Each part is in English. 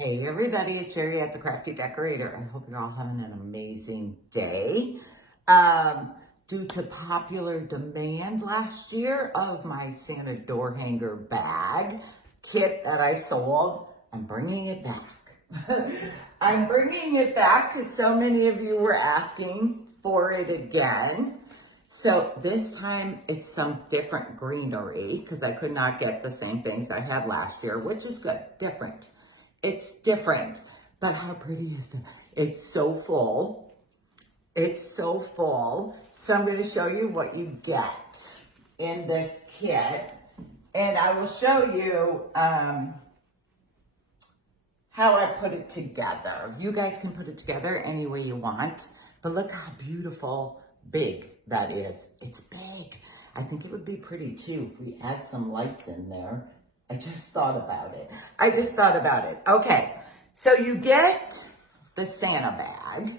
Hey everybody, it's Sherry at the Crafty Decorator. I hope you're all having an amazing day. Due to popular demand last year of my Santa door hanger bag kit that I sold, I'm bringing it back. I'm bringing it back because so many of you were asking for it again. So this time it's some different greenery because I could not get the same things I had last year, which is good, different. It's different, but how pretty is that? It's so full. It's so full. So I'm going to show you what you get in this kit. And I will show you how I put it together. You guys can put it together any way you want. But look how beautiful, big that is. It's big. I think it would be pretty too if we add some lights in there. I just thought about it. Okay, so you get the Santa bag,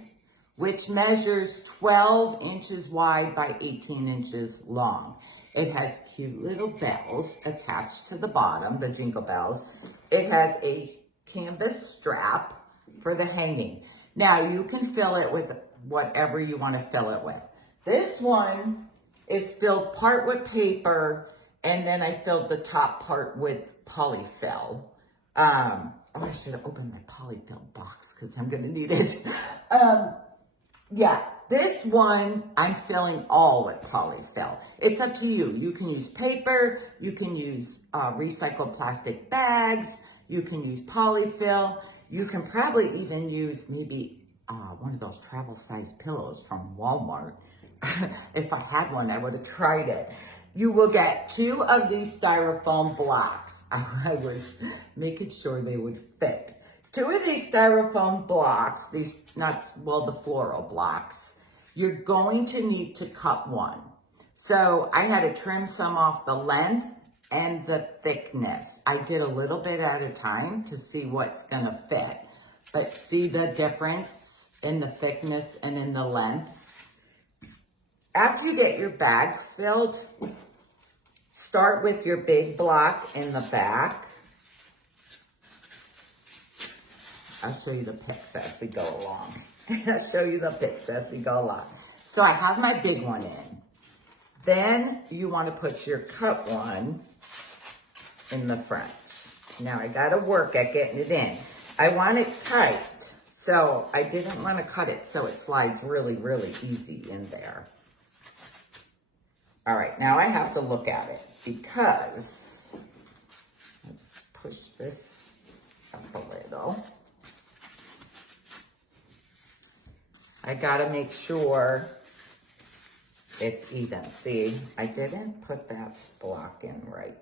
which measures 12 inches wide by 18 inches long. It has cute little bells attached to the bottom, the jingle bells. It has a canvas strap for the hanging. Now you can fill it with whatever you want to fill it with. This one is filled part with paper, and then I filled the top part with polyfill. I should have opened my polyfill box because I'm going to need it. Yes, this one I'm filling all with polyfill. It's up to you. You can use paper, you can use recycled plastic bags, you can use polyfill. You can probably even use maybe one of those travel size pillows from Walmart. If I had one, I would have tried it. You will get 2 of these styrofoam blocks. I was making sure they would fit. 2 of these styrofoam blocks, the floral blocks, you're going to need to cut one. So I had to trim some off the length and the thickness. I did a little bit at a time to see what's gonna fit. But see the difference in the thickness and in the length? After you get your bag filled, start with your big block in the back. I'll show you the pics as we go along. So I have my big one in. Then you want to put your cut one in the front. Now I got to work at getting it in. I want it tight, so I didn't want to cut it so it slides really, really easy in there. All right, now I have to look at it because, let's push this up a little. I gotta make sure it's even. See, I didn't put that block in right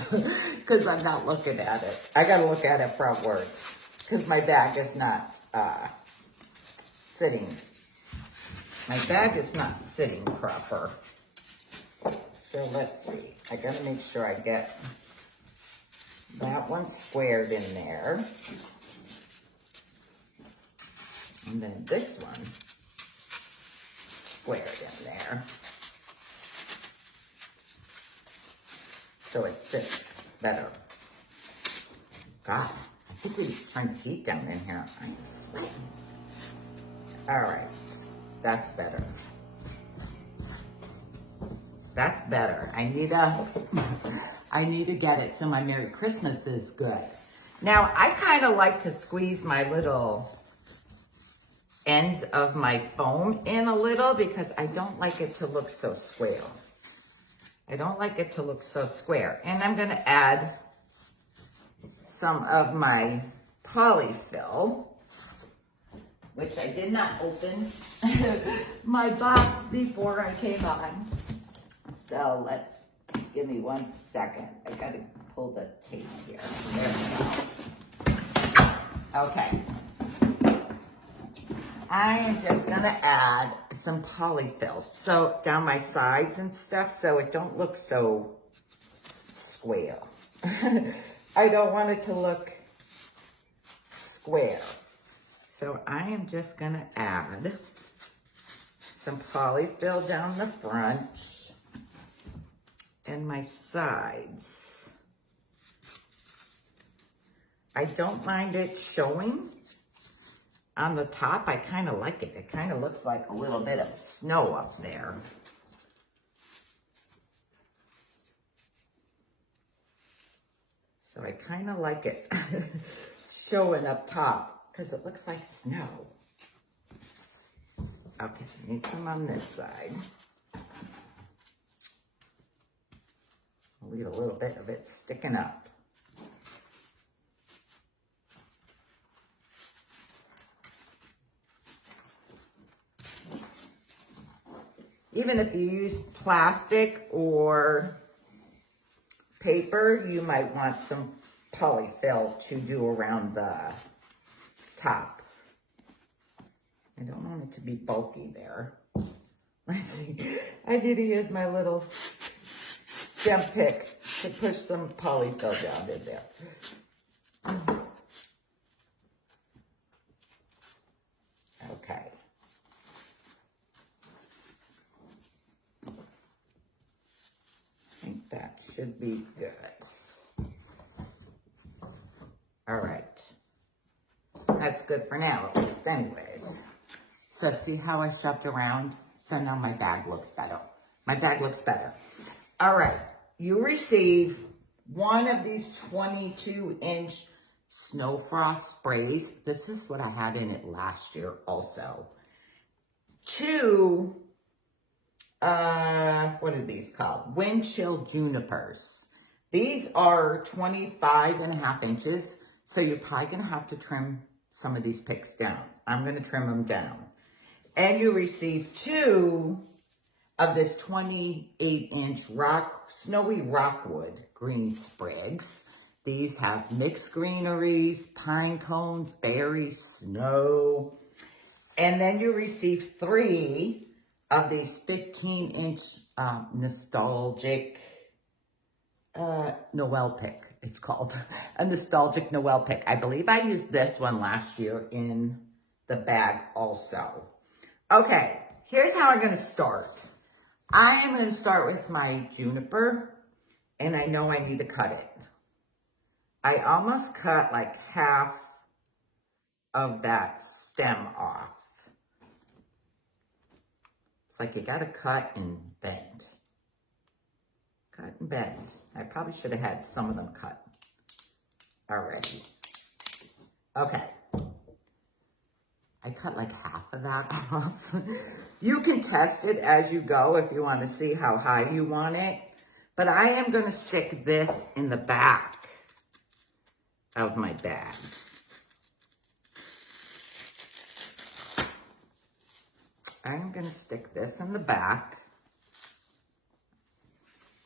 because I'm not looking at it. I gotta look at it frontwards because my bag is not sitting. My bag is not sitting proper. So let's see, I gotta make sure I get that one squared in there. And then this one squared in there. So it sits better. God, I think we turned the heat down in here. I'm sweating. All right, that's better. That's better. I need to get it so my Merry Christmas is good. Now, I kind of like to squeeze my little ends of my foam in a little because I don't like it to look so square. And I'm going to add some of my polyfill, which I did not open my box before I came on. So give me 1 second. I gotta pull the tape here. There we go. Okay. I am just gonna add some polyfill. So down my sides and stuff so it don't look so square. I don't want it to look square. So I am just gonna add some polyfill down the front and my sides. I don't mind it showing on the top. I kind of like it. It kind of looks like a little bit of snow up there. So I kind of like it showing up top because it looks like snow. Okay, need some on this side. I'll leave a little bit of it sticking up. Even if you use plastic or paper, you might want some polyfill to do around the top. I don't want it to be bulky there. Let's see. I need to use my little stem pick to push some polyfill down in there. Okay. I think that should be good. All right. That's good for now, at least anyways. So see how I shoved around? So now my bag looks better. My bag looks better. All right, you receive one of these 22-inch Snow Frost sprays. This is what I had in it last year also. Two, what are these called? Wind Chill Junipers. These are 25.5 inches, so you're probably gonna have to trim some of these picks down. I'm gonna trim them down. And you receive two of this 28-inch snowy rockwood green sprigs. These have mixed greeneries, pine cones, berries, snow. And then you receive three of these 15-inch nostalgic Noel pick, it's called. A nostalgic Noel pick. I believe I used this one last year in the bag also. Okay, here's how I'm going to start. I am going to start with my juniper, and I know I need to cut it. I almost cut like half of that stem off. It's like you got to cut and bend. Cut and bend. I probably should have had some of them cut already. Okay. I cut like half of that off. You can test it as you go if you want to see how high you want it. But I am going to stick this in the back of my bag. I'm going to stick this in the back.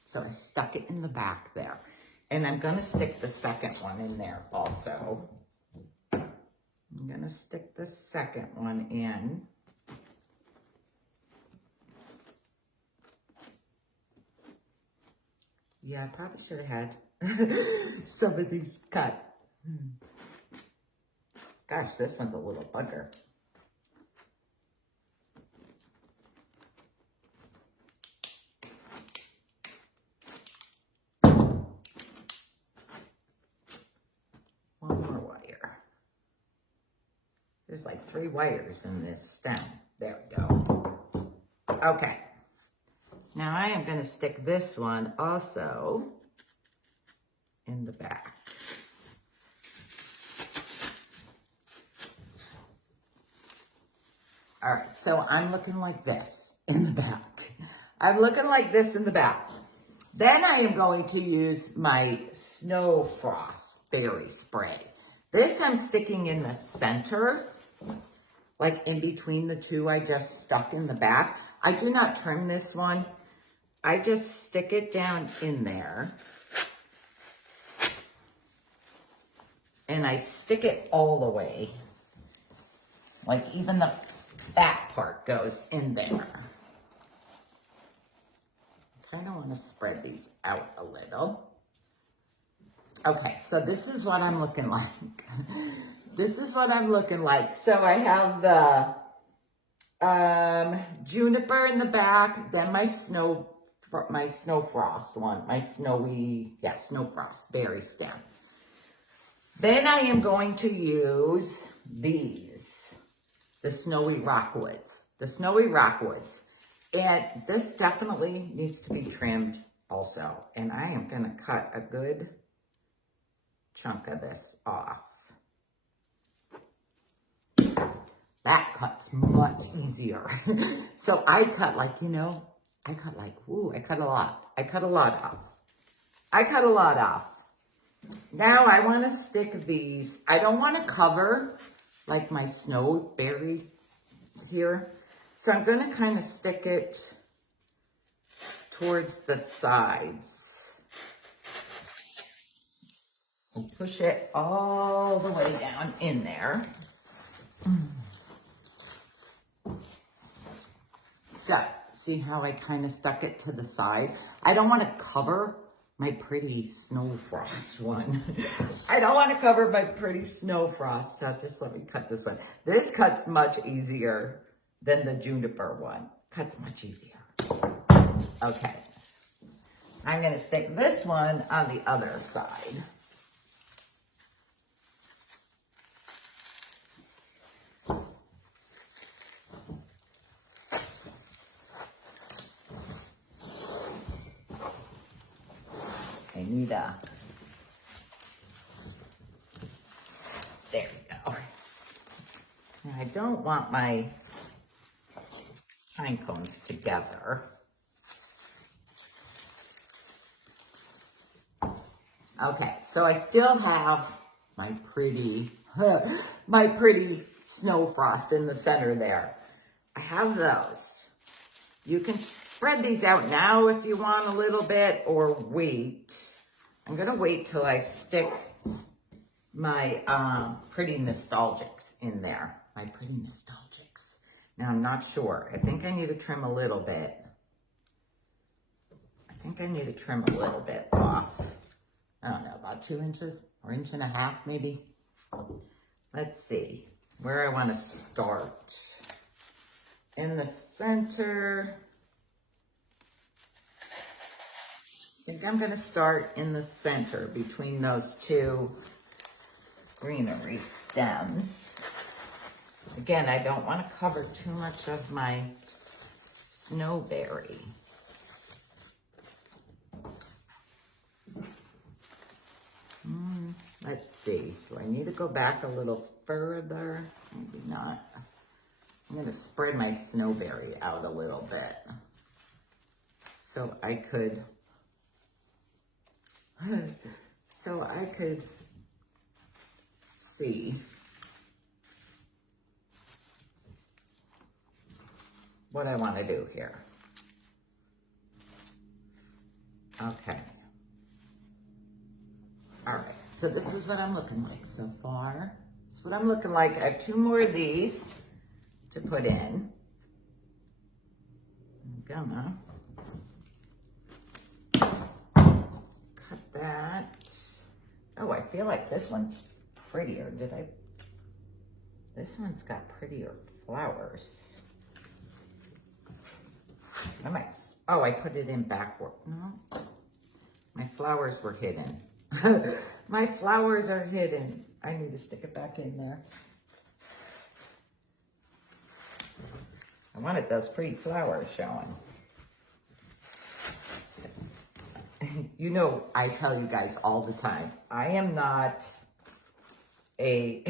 So I stuck it in the back there. And I'm going to stick the second one in there also. I'm going to stick the second one in. Yeah, I probably should have had some of these cut. Gosh, this one's a little bugger. One more wire. There's like 3 wires in this stem. There we go. Okay. Now I am going to stick this one also in the back. All right, so I'm looking like this in the back. I'm looking like this in the back. Then I am going to use my Snow Frost Berry Spray. This I'm sticking in the center, like in between the two I just stuck in the back. I do not trim this one. I just stick it down in there. And I stick it all the way. Like even the back part goes in there. I kind of want to spread these out a little. Okay, so this is what I'm looking like. This is what I'm looking like. So I have the juniper in the back, then my snow frost one, my snowy, Snow Frost berry stem. Then I am going to use these, the Snowy Rockwoods. The Snowy Rockwoods. And this definitely needs to be trimmed also. And I am going to cut a good chunk of this off. That cuts much easier. So I cut like, you know, I cut like, ooh, I cut a lot. I cut a lot off. I cut a lot off. Now I want to stick these. I don't want to cover like my snowberry here. So I'm going to kind of stick it towards the sides. And push it all the way down in there. So, see how I kind of stuck it to the side? I don't want to cover my pretty snow frost one. I don't want to cover my pretty snow frost, so just let me cut this one. This cuts much easier than the juniper one. Cuts much easier. Okay. I'm going to stick this one on the other side. I need a, there we go. Now I don't want my pine cones together. Okay, so I still have my pretty, my pretty snow frost in the center there. I have those. You can spread these out now if you want a little bit, or wait. I'm gonna wait till I stick my pretty nostalgics in there. My pretty nostalgics. Now I'm not sure. I think I need to trim a little bit. I think I need to trim a little bit off. I don't know, about 2 inches or 1.5 inches maybe. Let's see where I want to start. In the center. I think I'm going to start in the center between those two greenery stems. Again, I don't want to cover too much of my snowberry. Let's see, do I need to go back a little further? Maybe not. I'm going to spread my snowberry out a little bit. So I could see what I want to do here. Okay. All right, so this is what I'm looking like so far. This is what I'm looking like. I have 2 more of these to put in. I'm gonna cut that. Oh, I feel like this one's prettier. This one's got prettier flowers. I put it in backward. No, my flowers were hidden. My flowers are hidden. I need to stick it back in there. I wanted those pretty flowers showing. You know, I tell you guys all the time, I am not a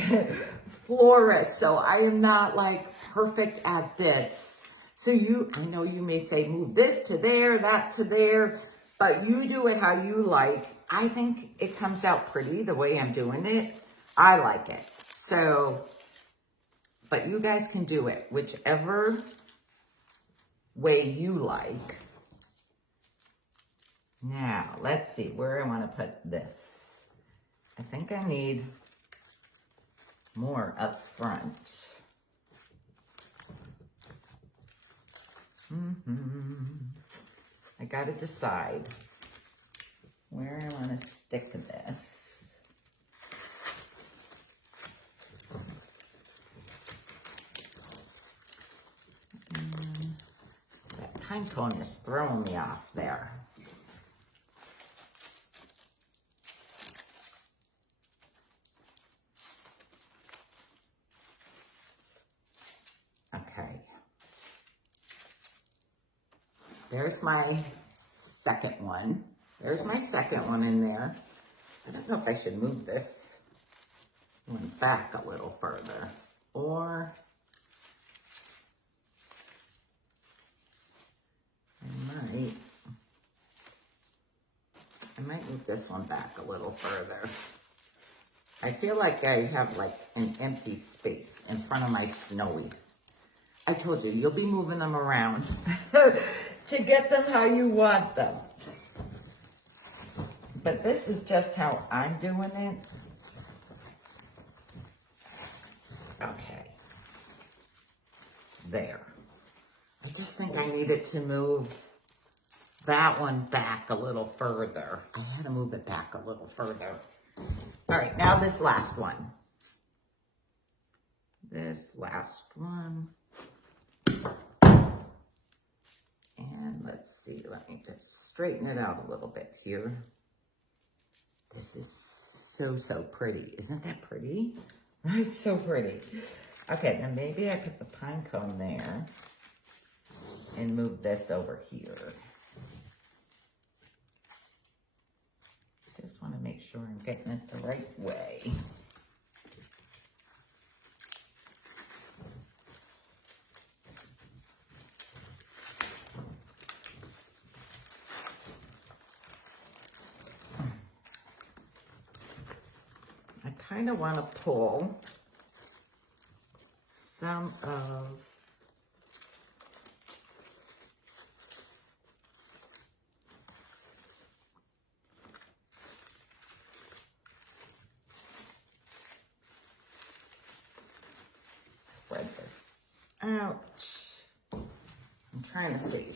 florist, so I am not like perfect at this. So I know you may say, move this to there, that to there, but you do it how you like. I think it comes out pretty the way I'm doing it. I like it. So, but you guys can do it whichever way you like. Now, let's see where I want to put this. I think I need more up front. I got to decide where I want to stick this. That pine cone is throwing me off there. There's my second one. There's my second one in there. I don't know if I should move this one back a little further, or I might move this one back a little further. I feel like I have like an empty space in front of my Snowy. I told you, you'll be moving them around to get them how you want them. But this is just how I'm doing it. Okay. There. I just think I needed to move that one back a little further. I had to move it back a little further. All right, now this last one. This last one. And let's see, let me just straighten it out a little bit here. This is so pretty. Isn't that pretty? It's so pretty. Okay, now maybe I put the pine cone there and move this over here. Just want to make sure I'm getting it the right way. I kind of want to pull some of spread this out. I'm trying to see.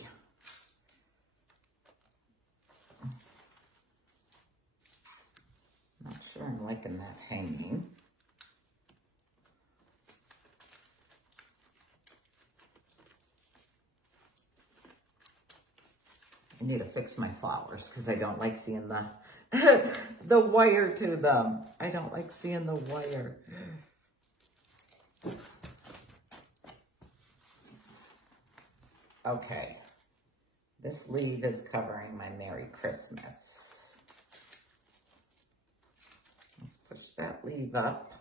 Not sure I'm liking that hanging. I need to fix my flowers because I don't like seeing the the wire to them. I don't like seeing the wire. Okay, this leaf is covering my Merry Christmas. Let's push that leaf up.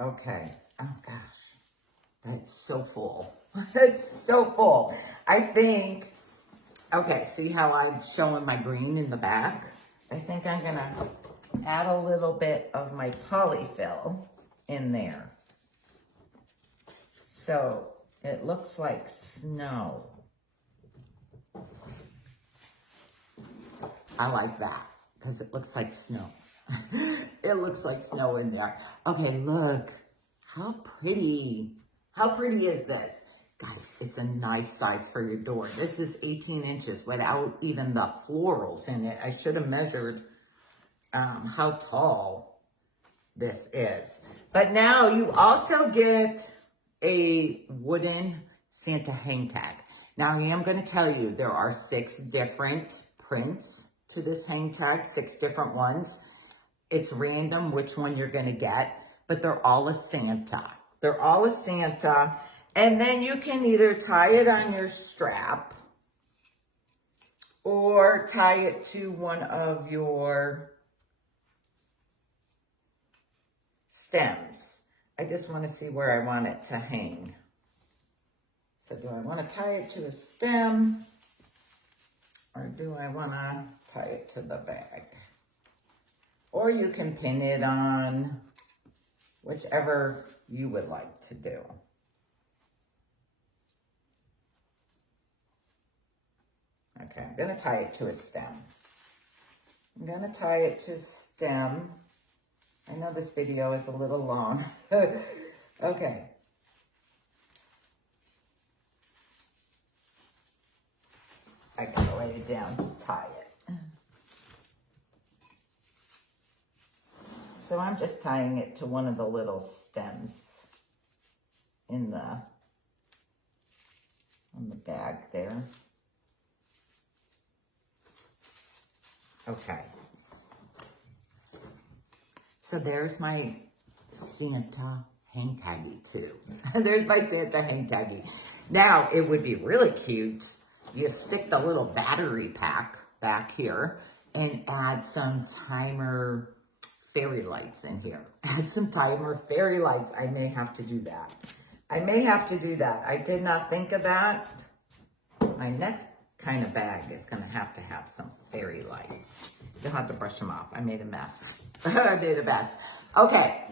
Okay, oh gosh. That's so full. That's so full. I think, okay, see how I'm showing my green in the back? I think I'm gonna add a little bit of my polyfill in there. So it looks like snow. I like that because it looks like snow. It looks like snow in there. Okay, look, how pretty. How pretty is this? Guys, it's a nice size for your door. This is 18 inches without even the florals in it. I should have measured how tall this is. But now you also get a wooden Santa hang tag. Now I am going to tell you there are 6 different prints to this hang tag, 6 different ones. It's random which one you're going to get, but they're all a Santa. They're all a Santa. And then you can either tie it on your strap or tie it to one of your stems. I just want to see where I want it to hang. So do I want to tie it to a stem or do I want to tie it to the bag? Or you can pin it on, whichever you would like to do. Okay, I'm going to tie it to a stem. I'm going to tie it to a stem. I know this video is a little long. Okay. I gotta lay it down to tie it. So I'm just tying it to one of the little stems in the on the bag there. Okay. So there's my Santa hang taggy too. There's my Santa hang taggy. Now it would be really cute. You stick the little battery pack back here and add some timer fairy lights in here. Add some timer fairy lights. I may have to do that. I may have to do that. I did not think of that. My next kind of bag is gonna have some fairy lights. You'll have to brush them off. I made a mess. I made a mess. Okay,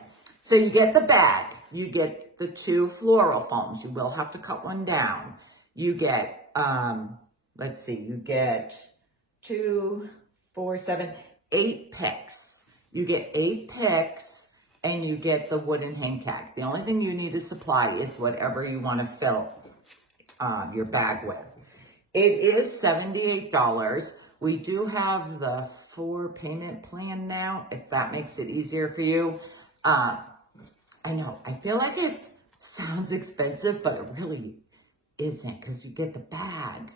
so you get the bag. You get the 2 floral foams. You will have to cut one down. You get, let's see, you get 2, 4, 7, 8 picks. You get 8 picks and you get the wooden hang tag. The only thing you need to supply is whatever you want to fill your bag with. It is $78. We do have the 4 payment plan now, if that makes it easier for you. I know, I feel like it sounds expensive, but it really isn't because you get the bag.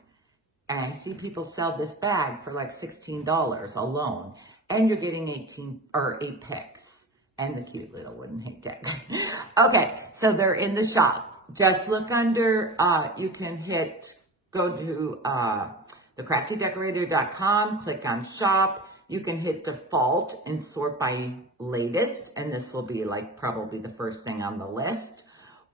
And I see people sell this bag for like $16 alone. And you're getting 8 picks and the cute little wooden hang tag. Okay, so they're in the shop. Just look under, you can go to thecraftydecorator.com, click on shop. You can hit default and sort by latest, and this will be like probably the first thing on the list.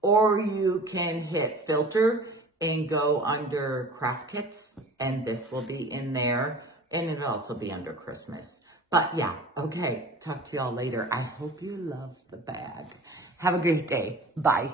Or you can hit filter and go under craft kits, and this will be in there, and it'll also be under Christmas. But yeah, okay, talk to y'all later. I hope you love the bag. Have a great day. Bye.